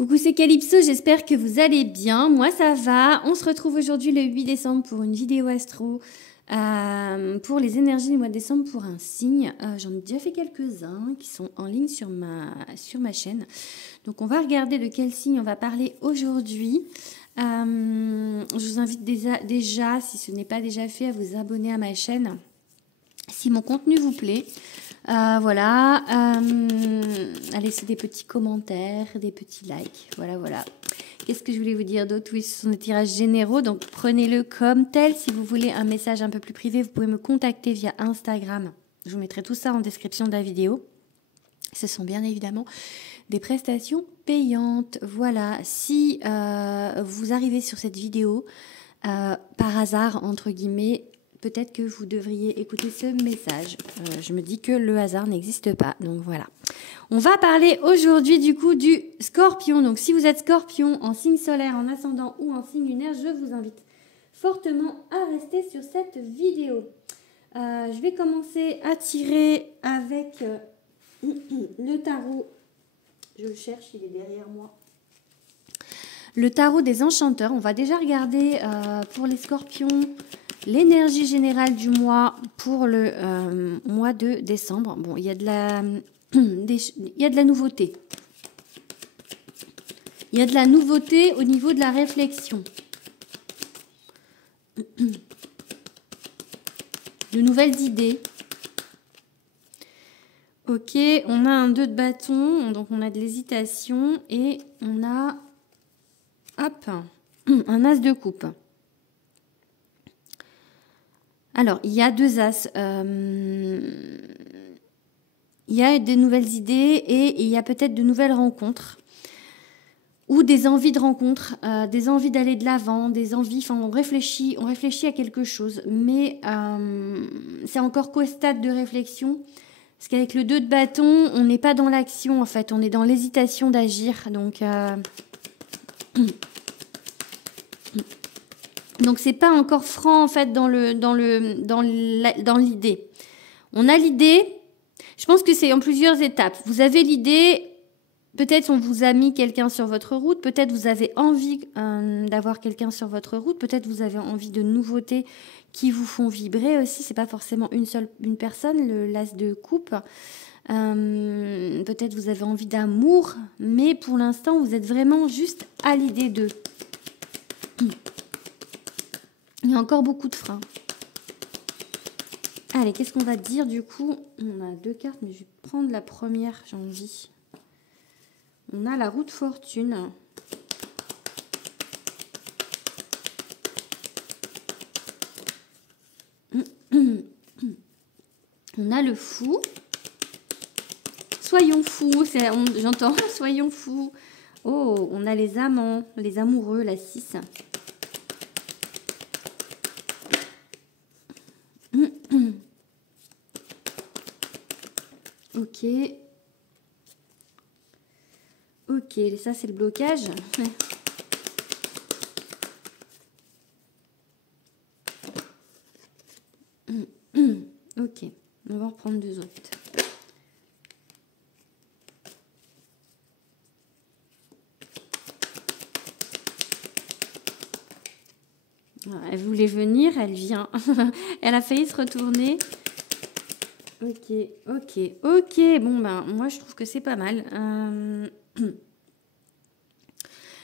Coucou, c'est Calypso, j'espère que vous allez bien. Moi, ça va. On se retrouve aujourd'hui le 8 décembre pour une vidéo astro pour les énergies du mois de décembre pour un signe. J'en ai déjà fait quelques-uns qui sont en ligne sur ma chaîne. Donc, on va regarder de quel signe on va parler aujourd'hui. Je vous invite déjà, si ce n'est pas déjà fait, à vous abonner à ma chaîne si mon contenu vous plaît. Voilà, à laisser des petits commentaires, des petits likes, voilà. Qu'est-ce que je voulais vous dire d'autre? Oui, ce sont des tirages généraux, donc prenez-le comme tel. Si vous voulez un message un peu plus privé, vous pouvez me contacter via Instagram. Je vous mettrai tout ça en description de la vidéo. Ce sont bien évidemment des prestations payantes. Voilà, si vous arrivez sur cette vidéo par hasard, entre guillemets, peut-être que vous devriez écouter ce message. Je me dis que le hasard n'existe pas. Donc voilà. On va parler aujourd'hui du coup du Scorpion. Donc si vous êtes Scorpion en signe solaire, en ascendant ou en signe lunaire, je vous invite fortement à rester sur cette vidéo. Je vais commencer à tirer avec le tarot. Je le cherche, il est derrière moi. Le tarot des enchanteurs. On va déjà regarder pour les Scorpions l'énergie générale du mois pour le mois de décembre. Bon, il y a de la nouveauté. Il y a de la nouveauté au niveau de la réflexion. De nouvelles idées. Ok, on a un 2 de bâton, donc on a de l'hésitation et on a, hop, un as de coupe. Alors, il y a 2 as. Il y a des nouvelles idées et il y a peut-être de nouvelles rencontres ou des envies de rencontres, des envies d'aller de l'avant, des envies. Enfin, on réfléchit à quelque chose, mais c'est encore qu'au stade de réflexion. Parce qu'avec le 2 de bâton, on n'est pas dans l'action en fait, on est dans l'hésitation d'agir. Donc c'est pas encore franc en fait dans l'idée. On a l'idée. Je pense que c'est en plusieurs étapes. Vous avez l'idée. Peut-être on vous a mis quelqu'un sur votre route. Peut-être vous avez envie d'avoir quelqu'un sur votre route. Peut-être vous avez envie de nouveautés qui vous font vibrer aussi. C'est pas forcément une personne. L'as de coupe. Peut-être vous avez envie d'amour, mais pour l'instant vous êtes vraiment juste à l'idée de. Il y a encore beaucoup de freins. Allez, qu'est-ce qu'on va dire du coup? On a 2 cartes, mais je vais prendre la première, j'ai envie. On a la roue de fortune. On a le fou. Soyons fous, j'entends, soyons fous. Oh, on a les amants, les amoureux, la 6. Ok, ça c'est le blocage. Ok, on va en reprendre 2 autres. Elle voulait venir, elle vient. Elle a failli se retourner. Ok. Bon, ben, moi, je trouve que c'est pas mal.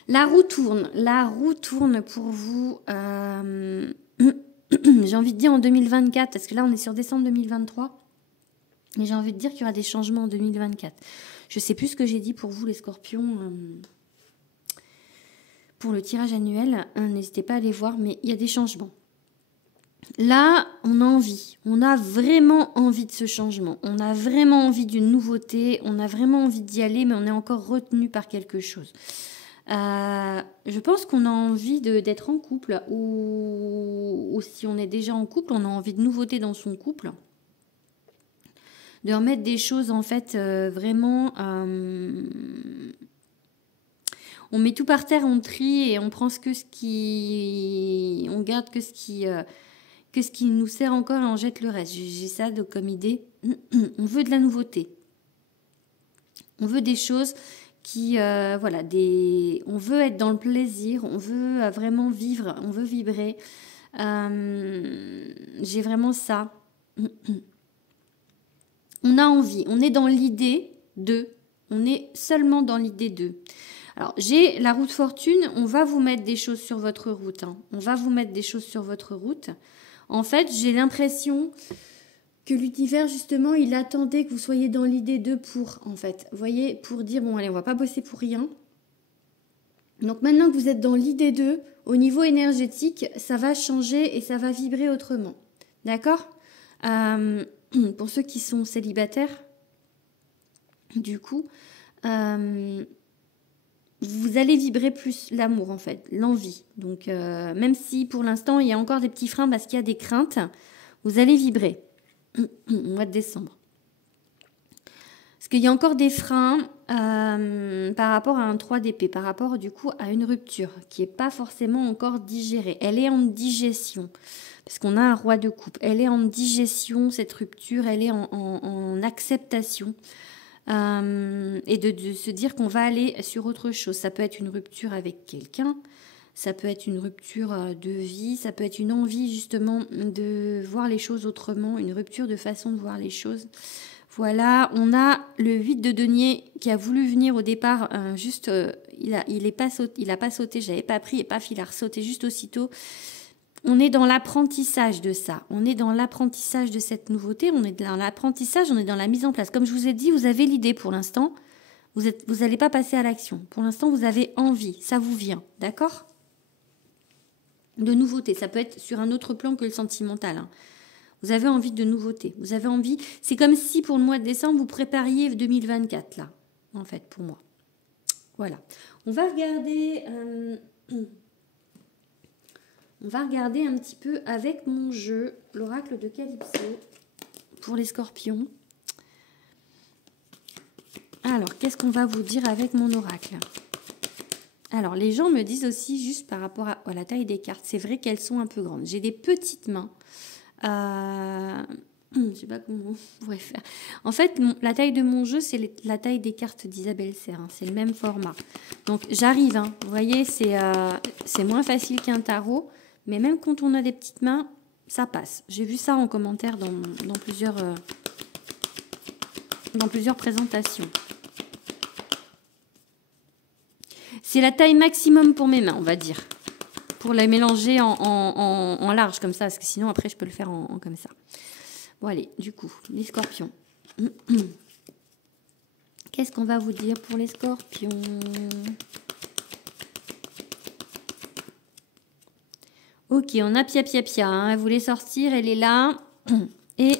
La roue tourne pour vous. J'ai envie de dire en 2024, parce que là, on est sur décembre 2023. Mais j'ai envie de dire qu'il y aura des changements en 2024. Je sais plus ce que j'ai dit pour vous, les Scorpions. Pour le tirage annuel, n'hésitez pas à aller voir, mais il y a des changements. Là, on a vraiment envie de ce changement. On a vraiment envie d'une nouveauté, on a vraiment envie d'y aller, mais on est encore retenu par quelque chose. Je pense qu'on a envie d'être en couple, ou si on est déjà en couple, on a envie de nouveautés dans son couple. De remettre des choses, en fait, vraiment... on met tout par terre, on trie et on prend on garde que ce qui nous sert encore et on jette le reste. J'ai ça comme idée. On veut de la nouveauté. On veut des choses qui, voilà, on veut être dans le plaisir, on veut vraiment vivre, on veut vibrer. J'ai vraiment ça. On a envie, on est dans l'idée de, on est seulement dans l'idée de. Alors, j'ai la route fortune, on va vous mettre des choses sur votre route. Hein. On va vous mettre des choses sur votre route. En fait, j'ai l'impression que l'univers, justement, il attendait que vous soyez dans l'idée de pour, en fait. Vous voyez, pour dire, bon, allez, on va pas bosser pour rien. Donc, maintenant que vous êtes dans l'idée de, au niveau énergétique, ça va changer et ça va vibrer autrement. D'accord ? Pour ceux qui sont célibataires, du coup, vous allez vibrer plus l'amour, en fait, l'envie. Donc, même si pour l'instant, il y a encore des petits freins parce qu'il y a des craintes, vous allez vibrer au mois de décembre. Parce qu'il y a encore des freins par rapport à un 3 d'épée, par rapport, du coup, à une rupture qui n'est pas forcément encore digérée. Elle est en digestion, parce qu'on a un roi de coupe. Elle est en digestion, cette rupture, elle est en acceptation. Et de se dire qu'on va aller sur autre chose. Ça peut être une rupture avec quelqu'un, ça peut être une rupture de vie, ça peut être une envie justement de voir les choses autrement, une rupture de façon de voir les choses. Voilà, on a le 8 de denier qui a voulu venir au départ, il a pas sauté, j'avais pas pris et paf, il a ressauté juste aussitôt. On est dans l'apprentissage de ça, on est dans l'apprentissage de cette nouveauté, on est dans l'apprentissage, on est dans la mise en place. Comme je vous ai dit, vous avez l'idée pour l'instant, vous n'allez pas passer à l'action. Pour l'instant, vous avez envie, ça vous vient, d'accord ? De nouveauté, ça peut être sur un autre plan que le sentimental. Hein. Vous avez envie de nouveauté, vous avez envie, c'est comme si pour le mois de décembre, vous prépariez 2024 là, en fait, pour moi. Voilà, on va regarder... On va regarder un petit peu avec mon jeu, l'oracle de Calypso, pour les scorpions. Alors, qu'est-ce qu'on va vous dire avec mon oracle ? Alors, les gens me disent aussi, juste par rapport à la taille des cartes, c'est vrai qu'elles sont un peu grandes. J'ai des petites mains. Je ne sais pas comment on pourrait faire. En fait, la taille de mon jeu, c'est la taille des cartes d'Isabelle Serre. Hein, c'est le même format. Donc, j'arrive. Hein, vous voyez, c'est moins facile qu'un tarot. Mais même quand on a des petites mains, ça passe. J'ai vu ça en commentaire dans plusieurs présentations. C'est la taille maximum pour mes mains, on va dire. Pour les mélanger en large comme ça, parce que sinon après je peux le faire en comme ça. Bon allez, du coup, les scorpions. Qu'est-ce qu'on va vous dire pour les scorpions ? Ok, on a Pia Pia Pia, hein. Elle voulait sortir, elle est là. Et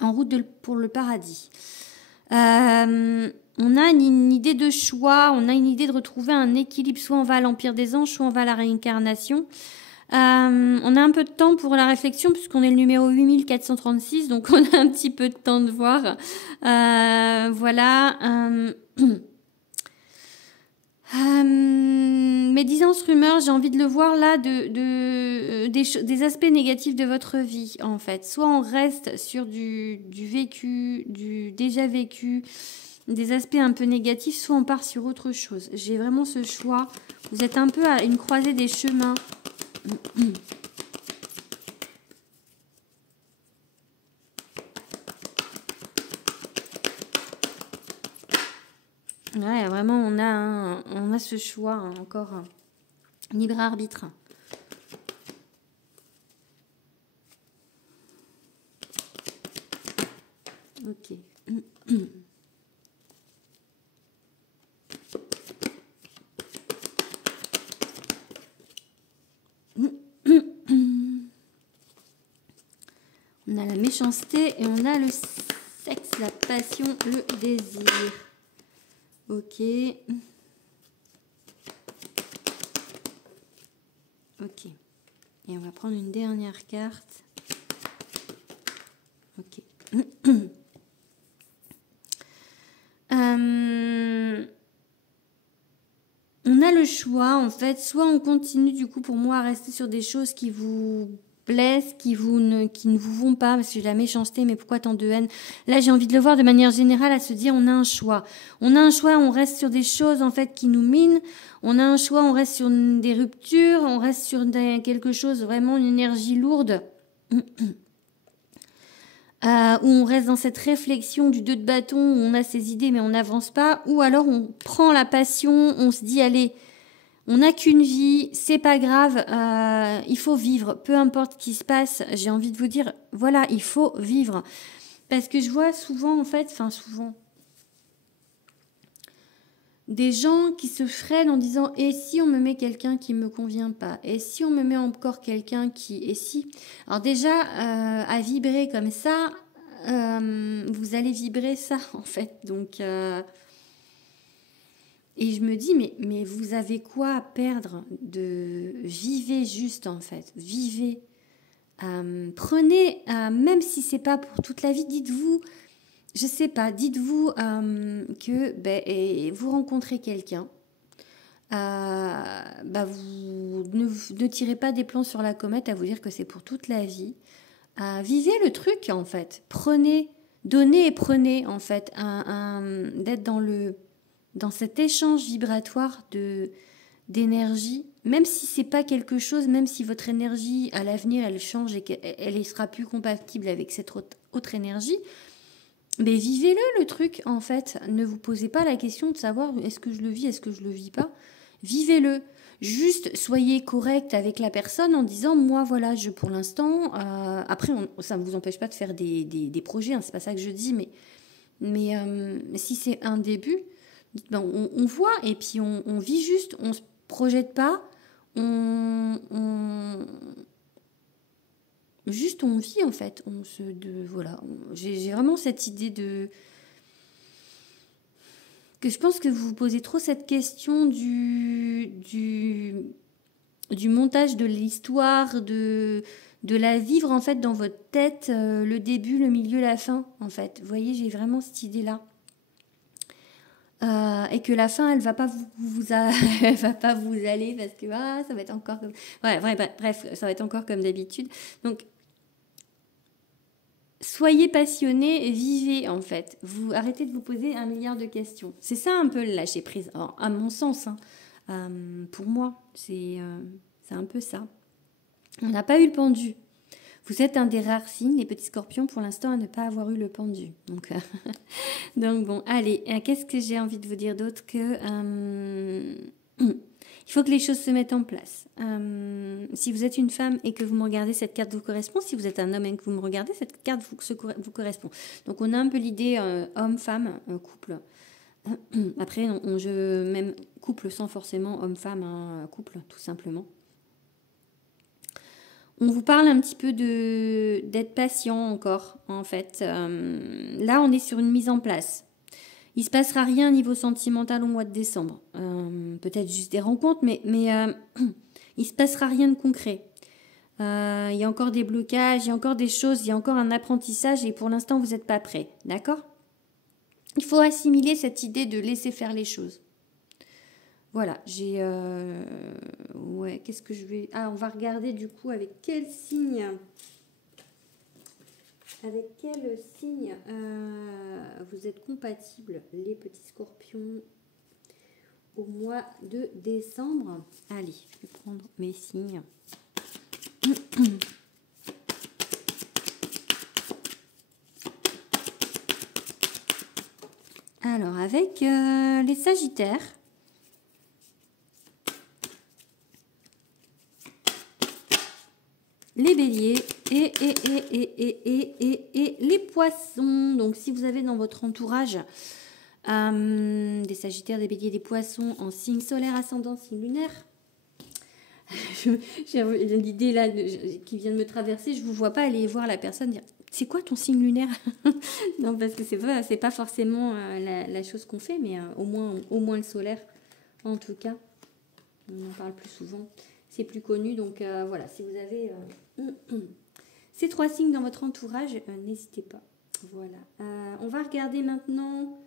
en route pour le paradis. On a une idée de choix, on a une idée de retrouver un équilibre. Soit on va à l'Empire des Anges, soit on va à la réincarnation. On a un peu de temps pour la réflexion puisqu'on est le numéro 8436, donc on a un petit peu de temps de voir. Voilà. Médisance, rumeur, j'ai envie de le voir là, des aspects négatifs de votre vie, en fait. Soit on reste sur du vécu, du déjà vécu, des aspects un peu négatifs, soit on part sur autre chose. J'ai vraiment ce choix. Vous êtes un peu à une croisée des chemins. Ouais, vraiment, on a ce choix, hein, encore libre arbitre. Ok. On a la méchanceté et on a le sexe, la passion, le désir. Ok. Ok. Et on va prendre une dernière carte. Ok. On a le choix, en fait. Soit on continue, du coup, pour moi, à rester sur des choses qui vous blessent, qui ne vous vont pas, parce que j'ai la méchanceté, mais pourquoi tant de haine? Là, j'ai envie de le voir de manière générale, à se dire, on a un choix. On a un choix, on reste sur des choses, en fait, qui nous minent. On a un choix, on reste sur des ruptures, on reste sur quelque chose, vraiment une énergie lourde. Où on reste dans cette réflexion du 2 de bâton, où on a ses idées, mais on n'avance pas. Ou alors, on prend la passion, on se dit, allez, on n'a qu'une vie, c'est pas grave, il faut vivre, peu importe ce qui se passe, j'ai envie de vous dire, voilà, il faut vivre. Parce que je vois souvent, en fait, des gens qui se freinent en disant, et si on me met quelqu'un qui me convient pas? Et si on me met encore quelqu'un qui... Et si... Alors déjà, à vibrer comme ça, vous allez vibrer ça, en fait. Donc... Et je me dis, mais vous avez quoi à perdre de... Vivez juste, en fait. Vivez. Prenez, même si c'est pas pour toute la vie, dites-vous, je sais pas, dites-vous que vous rencontrez quelqu'un. Vous ne tirez pas des plans sur la comète à vous dire que c'est pour toute la vie. Vivez le truc, en fait. Prenez, donnez et prenez, en fait. D'être dans cet échange vibratoire d'énergie, même si c'est pas quelque chose, même si votre énergie à l'avenir elle change et qu'elle ne sera plus compatible avec cette autre énergie, mais vivez-le le truc en fait. Ne vous posez pas la question de savoir est-ce que je le vis, est-ce que je le vis pas. Vivez-le. Juste soyez correct avec la personne en disant moi voilà pour l'instant après ça ne vous empêche pas de faire des projets, hein, c'est pas ça que je dis, mais si c'est un début, on voit et puis on vit juste, on se projette pas, juste on vit en fait, voilà. J'ai vraiment cette idée que je pense que vous vous posez trop cette question du montage de l'histoire, de la vivre en fait dans votre tête, le début, le milieu, la fin en fait. Vous voyez, j'ai vraiment cette idée-là. Et que la fin, elle va pas elle va pas vous aller parce que ça va être encore comme... bref, ça va être encore comme d'habitude. Donc, soyez passionnés et vivez en fait. Vous arrêtez de vous poser 1 milliard de questions. C'est ça un peu le lâcher prise, alors, à mon sens. Pour moi, c'est un peu ça. On n'a pas eu le pendu. Vous êtes un des rares signes, les petits scorpions, pour l'instant, à ne pas avoir eu le pendu. Donc bon, allez, qu'est-ce que j'ai envie de vous dire d'autre que... il faut que les choses se mettent en place. Si vous êtes une femme et que vous me regardez, cette carte vous correspond. Si vous êtes un homme et que vous me regardez, cette carte vous correspond. Donc on a un peu l'idée homme-femme, couple. Après, même couple sans forcément homme-femme, couple, tout simplement. On vous parle un petit peu d'être patient encore, en fait. Là, on est sur une mise en place. Il ne se passera rien au niveau sentimental au mois de décembre. Peut-être juste des rencontres, mais il ne se passera rien de concret. Il y a encore des blocages, il y a encore des choses, il y a encore un apprentissage et pour l'instant, vous n'êtes pas prêt. D'accord ? Il faut assimiler cette idée de laisser faire les choses. Voilà, ouais, qu'est-ce que je vais... on va regarder du coup avec quel signe... vous êtes compatibles, les petits scorpions, au mois de décembre. Allez, je vais prendre mes signes. Alors, avec les sagittaires... les béliers et les poissons. Donc, si vous avez dans votre entourage des sagittaires, des béliers, des poissons en signe solaire, ascendant, signe lunaire, j'ai l'idée là qui vient de me traverser, je ne vous vois pas aller voir la personne dire « C'est quoi ton signe lunaire ?» Non, parce que c'est pas forcément la chose qu'on fait, mais au moins le solaire, en tout cas. On en parle plus souvent. C'est plus connu, donc voilà, si vous avez ces 3 signes dans votre entourage, n'hésitez pas. Voilà. On va regarder maintenant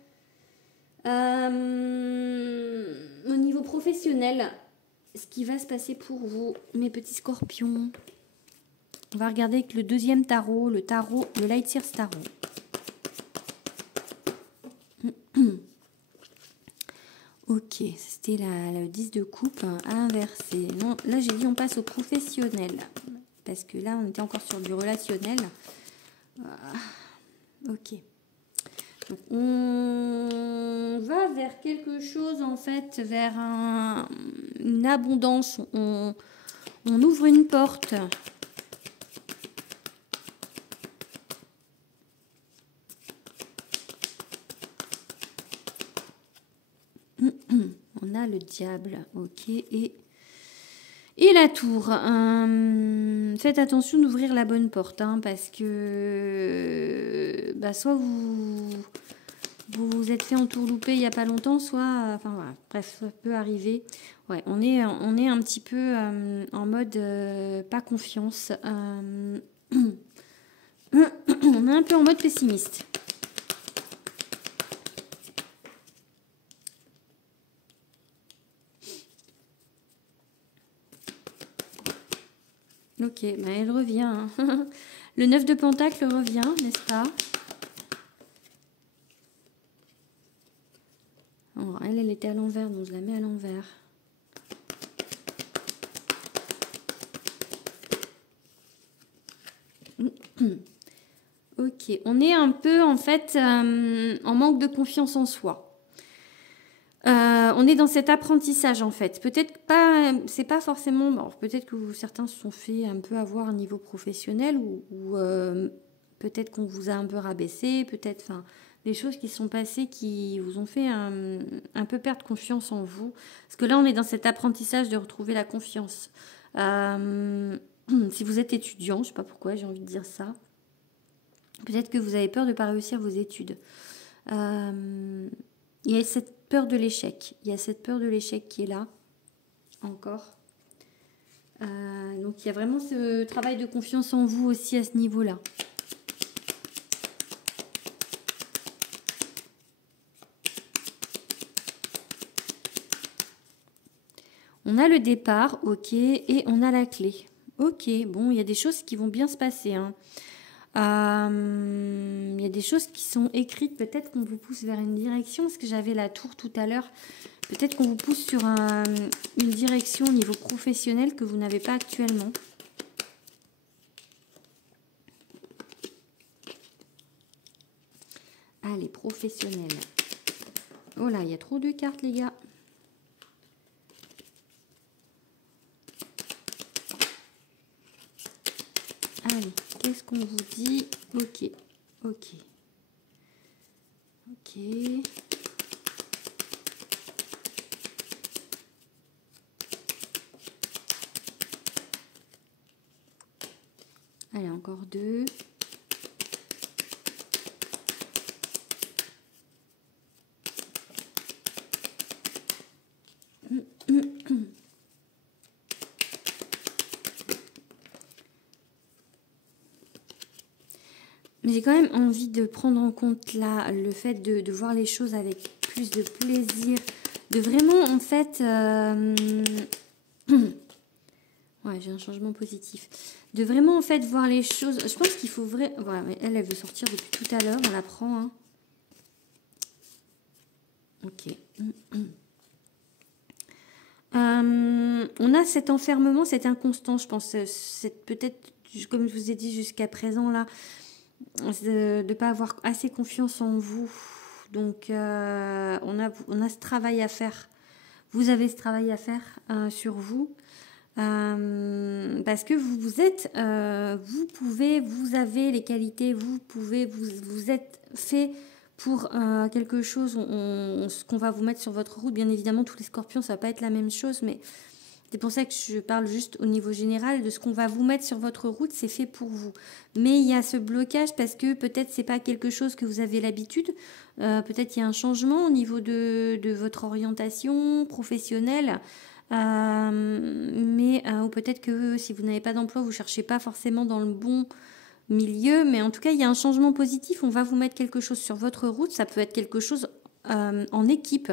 au niveau professionnel ce qui va se passer pour vous, mes petits scorpions. On va regarder avec le deuxième tarot, le Light Sears Tarot. Ok, c'était le 10 de coupe à inverser. Non, là j'ai dit on passe au professionnel. Parce que là on était encore sur du relationnel. Ok. Donc, on va vers quelque chose en fait, vers une abondance. On ouvre une porte. On a le diable, ok, et la tour. Faites attention d'ouvrir la bonne porte, hein, parce que soit vous vous êtes fait entourlouper il n'y a pas longtemps, soit, enfin voilà, bref, ça peut arriver. Ouais, on est un petit peu en mode pas confiance. On est un peu en mode pessimiste. Ok, elle revient. Hein. Le 9 de Pentacle revient, n'est-ce pas? Oh, elle était à l'envers, donc je la mets à l'envers. Ok, on est un peu en fait en manque de confiance en soi. On est dans cet apprentissage en fait. Peut-être pas, c'est pas forcément. Bon, peut-être que certains se sont fait un peu avoir un niveau professionnel ou peut-être qu'on vous a un peu rabaissé, peut-être, enfin, des choses qui sont passées qui vous ont fait un peu perdre confiance en vous. Parce que là, on est dans cet apprentissage de retrouver la confiance. Si vous êtes étudiant, je sais pas pourquoi j'ai envie de dire ça. Peut-être que vous avez peur de ne pas réussir vos études. Il y a cette peur de l'échec. Il y a cette peur de l'échec qui est là, encore. Donc il y a vraiment ce travail de confiance en vous aussi à ce niveau-là. On a le départ, ok, et on a la clé. Ok, bon, il y a des choses qui vont bien se passer, hein. Il y a des choses qui sont écrites, peut-être qu'on vous pousse vers une direction, parce que j'avais la tour tout à l'heure. Peut-être qu'on vous pousse sur une direction au niveau professionnel que vous n'avez pas actuellement. Allez, professionnel. Oh là, il y a trop de cartes, les gars. Allez, qu'est-ce qu'on vous dit? Ok, ok. Ok. Allez, encore deux. Mais j'ai quand même envie de prendre en compte là le fait de voir les choses avec plus de plaisir, de vraiment en fait... Ouais, j'ai un changement positif. De vraiment en fait voir les choses... Je pense qu'il faut vraiment... Voilà, mais elle veut sortir depuis tout à l'heure, on la prend. Hein. Ok. On a cet enfermement, cet inconstant, je pense. C'est peut-être, comme je vous ai dit jusqu'à présent là, de ne pas avoir assez confiance en vous. Donc, on a ce travail à faire. Vous avez ce travail à faire sur vous. Parce que vous êtes, vous avez les qualités, vous êtes fait pour quelque chose, ce qu'on va vous mettre sur votre route. Bien évidemment, tous les scorpions, ça va pas être la même chose, mais c'est pour ça que je parle juste au niveau général de ce qu'on va vous mettre sur votre route, c'est fait pour vous. Mais il y a ce blocage parce que peut-être c'est pas quelque chose que vous avez l'habitude. Peut-être il y a un changement au niveau de votre orientation professionnelle. Ou peut-être que si vous n'avez pas d'emploi, vous cherchez pas forcément dans le bon milieu. Mais en tout cas, il y a un changement positif. On va vous mettre quelque chose sur votre route. Ça peut être quelque chose en équipe.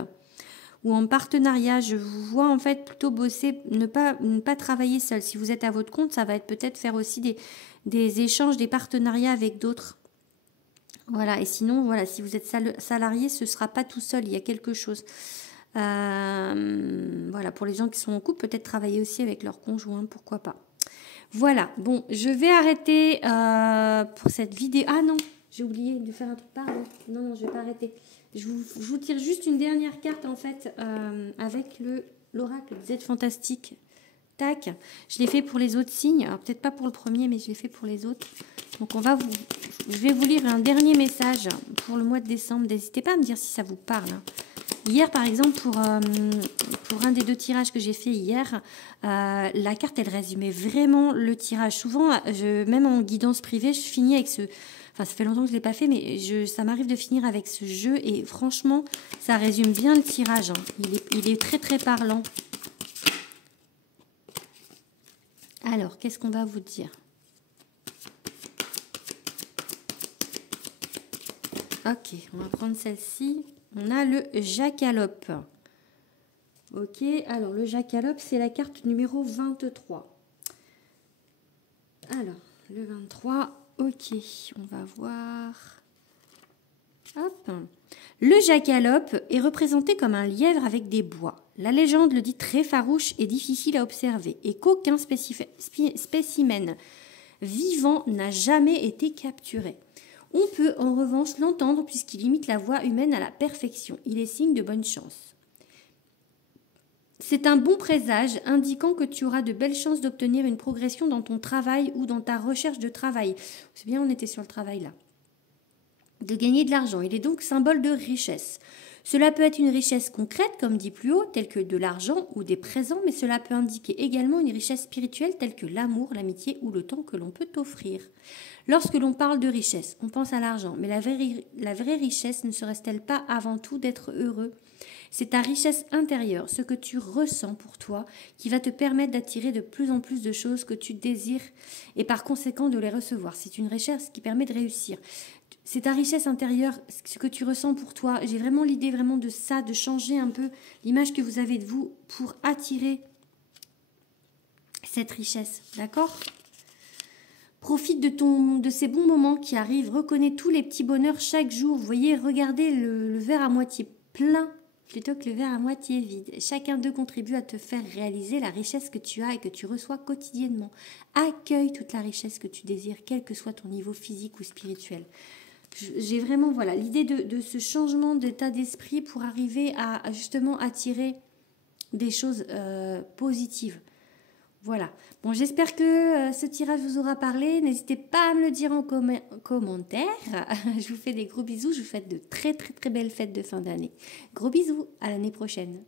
ou en partenariat. Je vous vois en fait plutôt bosser, ne pas travailler seul. Si vous êtes à votre compte, ça va être peut-être faire aussi des échanges, des partenariats avec d'autres. Voilà, et sinon, voilà, si vous êtes salarié, ce ne sera pas tout seul, il y a quelque chose. Voilà, pour les gens qui sont en couple, peut-être travailler aussi avec leur conjoint, pourquoi pas. Voilà, bon, je vais arrêter pour cette vidéo. Ah non, j'ai oublié de faire un truc, pardon. Non, je vais pas arrêter. Je vous tire juste une dernière carte en fait avec l'oracle Z fantastique. Tac, je l'ai fait pour les autres signes. Alors peut-être pas pour le premier, mais je l'ai fait pour les autres. Donc je vais vous lire un dernier message pour le mois de décembre. N'hésitez pas à me dire si ça vous parle. Hier, par exemple, pour un des 2 tirages que j'ai fait hier, la carte, elle résumait vraiment le tirage. Souvent, même en guidance privée, je finis avec ce... Enfin, ça fait longtemps que je ne l'ai pas fait, mais ça m'arrive de finir avec ce jeu. Et franchement, ça résume bien le tirage. Il est très, très parlant. Alors, qu'est-ce qu'on va vous dire? Ok, on va prendre celle-ci. On a le Jackalope. Ok, alors le Jackalope, c'est la carte numéro 23. Alors, le 23, ok, on va voir. Hop. Le Jackalope est représenté comme un lièvre avec des bois. La légende le dit très farouche et difficile à observer et qu'aucun spécimen vivant n'a jamais été capturé. On peut en revanche l'entendre puisqu'il imite la voix humaine à la perfection. Il est signe de bonne chance. C'est un bon présage indiquant que tu auras de belles chances d'obtenir une progression dans ton travail ou dans ta recherche de travail. C'est bien, on était sur le travail là. De gagner de l'argent. Il est donc symbole de richesse. Cela peut être une richesse concrète, comme dit plus haut, telle que de l'argent ou des présents, mais cela peut indiquer également une richesse spirituelle telle que l'amour, l'amitié ou le temps que l'on peut t'offrir. Lorsque l'on parle de richesse, on pense à l'argent, mais la vraie richesse ne serait-elle pas avant tout d'être heureux ? C'est ta richesse intérieure, ce que tu ressens pour toi, qui va te permettre d'attirer de plus en plus de choses que tu désires et par conséquent de les recevoir. C'est une richesse qui permet de réussir. C'est ta richesse intérieure, ce que tu ressens pour toi. J'ai vraiment l'idée vraiment de ça, de changer un peu l'image que vous avez de vous pour attirer cette richesse. D'accord ? Profite de ces bons moments qui arrivent. Reconnais tous les petits bonheurs chaque jour. Vous voyez, regardez le verre à moitié plein plutôt que le verre à moitié vide. Chacun d'eux contribue à te faire réaliser la richesse que tu as et que tu reçois quotidiennement. Accueille toute la richesse que tu désires, quel que soit ton niveau physique ou spirituel. J'ai vraiment l'idée de ce changement d'état d'esprit pour arriver à justement attirer des choses positives. Voilà. Bon, j'espère que ce tirage vous aura parlé. N'hésitez pas à me le dire en commentaire. Je vous fais des gros bisous. Je vous souhaite de très très très belles fêtes de fin d'année. Gros bisous. À l'année prochaine.